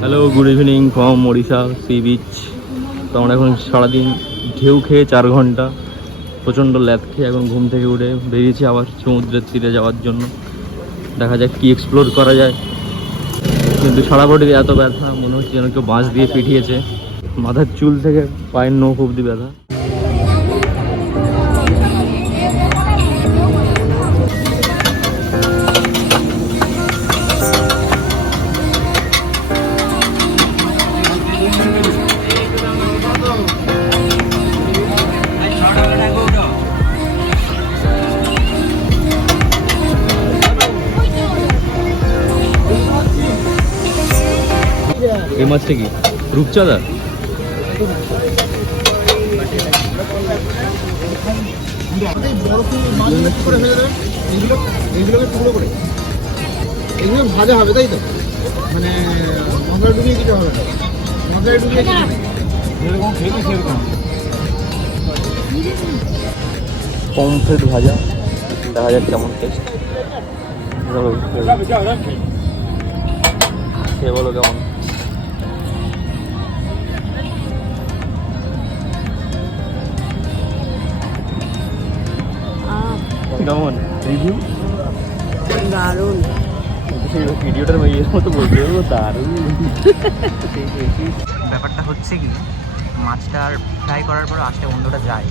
Hello, good evening from Odisha sea beach. তো আমরা এখন সারাদিন ঢেউ খেয়ে 4 ঘন্টা প্রচণ্ড ল্যাদ খেয়ে এখন ঘুম থেকে উঠে বেরিয়েছি আবার সমুদ্রের তীরে যাওয়ার জন্য। দেখা যাক কি এক্সপ্লোর করা যায়। কিন্তু সারা বডিতে এত ব্যথা, মনে হচ্ছে যেন কেউ বাঁশ দিয়ে পিটিয়েছে। মাথার চুল থেকে পায়ের নখ অবধি ব্যথা। এই মাছটা কি রূপচাঁদা? এগুলো ভাজা হবে তাই তো, মানে মশলা ডুবিয়ে কিছু হবে না, মশলায় ডুবিয়ে যেরকম খেতে সেরকম। পমফ্রেট ভাজা, দেখা যাক কেমন টেস্ট। খেয়ে বলো কেমন। কেমন রিভিউ? দারুণ। ভিডিওটার ইয়ের মতো বলতে পারবো, দারুণ। ব্যাপারটা হচ্ছে কি, মাছটা ফ্রাই করার পর আস্তে গন্ধটা যায়,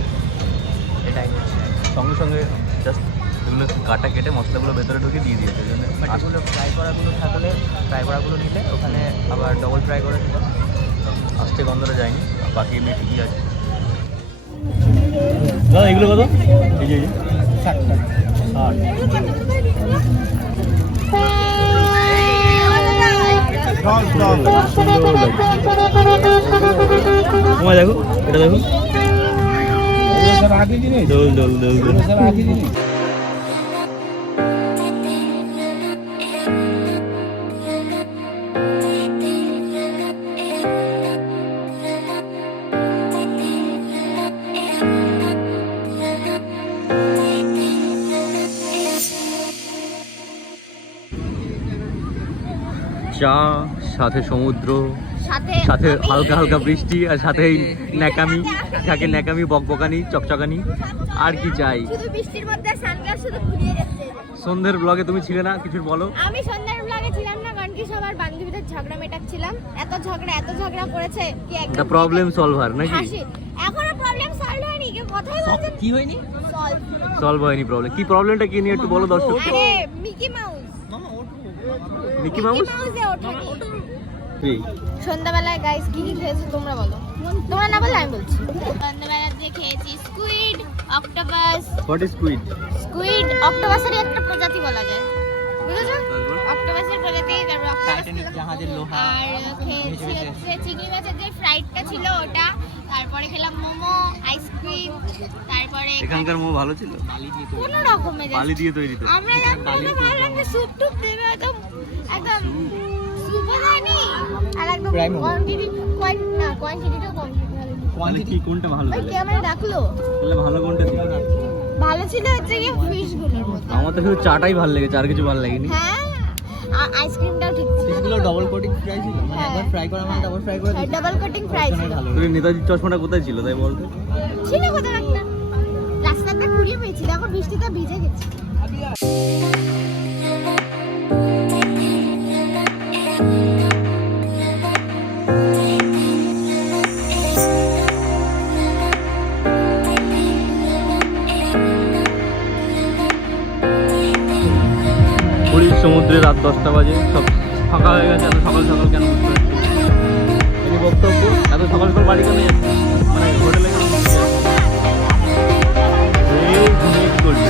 এটাই হচ্ছে। সঙ্গে সঙ্গে জাস্ট এগুলো কাটা কেটে মশলাগুলো ভেতরে ঢুকে দিয়ে দিয়েছে। ওই জন্য এগুলো ফ্রাই করাগুলো থাকলে ফ্রাই করাগুলো নিতে ওখানে আবার ডবল ফ্রাই করে দিত, আস্তে গন্ধটা যায়নি। বাকি এমনি ঠিকই আছে। দাদা এগুলো কত? এই যে 60 টাকা। তোমায় দেখো, এটা দেখো, দোল দোল দোল দোল। চা, সাথে সমুদ্র, সাথে হালকা হালকা বৃষ্টি, আর সাথে ন্যাকামি, যাকে ন্যাকামি বকবকানি চকচকানি। আর কি চাই? বৃষ্টির মধ্যে সানগ্লাস শুধু খুলিয়ে যাচ্ছে। সন্ধ্যের ব্লগে তুমি ছিলে না, কিছু বলো। আমি সন্ধ্যার ব্লগে ছিলাম না, কারণ কি সবার বান্ধবীদের ঝগড়া মেটাচ্ছিলাম। এত ঝগড়া করেছে কি একদম প্রবলেম সলভার নাকি? হাসি। এখনো প্রবলেম সলভ হয়নি, কেউ কথাই বলছেন। কি হয়নি? সলভ হয়নি প্রবলেম। কি প্রবলেমটা কি নিয়ে একটু বলো দর্শক। আরে মিকি মাউস, মিকি মাউস মাউসে ওঠেনি। কি সন্ধ্যাবেলায় গাইস কি কি খেয়েছো তোমরা বলো। তোমরা না বললে আমি বলছি। সন্ধ্যাবেলাতে খেয়েছি squid, octopus. What is squid? Squid অক্টোপাসের একটা প্রজাতি বলা যায়, বুঝেছো? অক্টোপাসের প্রজাতি। তারপর টাইটানিক জাহাজের লোহা। আর খেয়েছি হচ্ছে চিংড়ি মাছের যে ফ্রাইডটা ছিল ওটা। তারপরে খেলাম মোমো, আইসক্রিম। তারপরে এখানকার মোমো ভালো ছিল? কোন রকমে বালি দিয়ে তৈরি তো। আমরা জানতাম না, ভাবলাম যে স্যুপ টুপ দেবে, একদম একদম স্যুপও দেয়নি। আর একদম কোয়ান্টিটিটাও কম। মানে কি কোনটা ভালো? ওই ক্যামেরা রাখলো, তাহলে ভালো কোনটা ছিল? ভালো ছিল হচ্ছে কি ফিশ গুলোর মতো। আমার তো শুধু চাটাই ভালো লেগেছে, আর কিছু ভালো লাগেনি। হ্যাঁ, আর আইসক্রিমটাও ঠিক ছিল। এগুলো ডবল কোটিং ফ্রাই ছিল, মানে একবার ফ্রাই করা মানে ডাবল ফ্রাই করে দিয়েছে। ডাবল কোটিং ফ্রাই ছিল। তোর নেতাজির চশমাটা কোথায় ছিল তাই বলতো? ছিল কোথাও একটা, রাস্তাতে কুড়িয়ে পেয়েছি, এখন বৃষ্টিতে ভিজে গেছি। পুরীর সমুদ্রে রাত 10টা বাজে, সব ফাঁকা হয়ে গেছে। এত সকাল সকাল কেন বুঝতে পারছি না। তিনি বক্তব্য, এত সকাল সকাল বাড়ি কেন যাচ্ছে? মানে হোটেলে কেন ঘুমিয়ে কি করবি?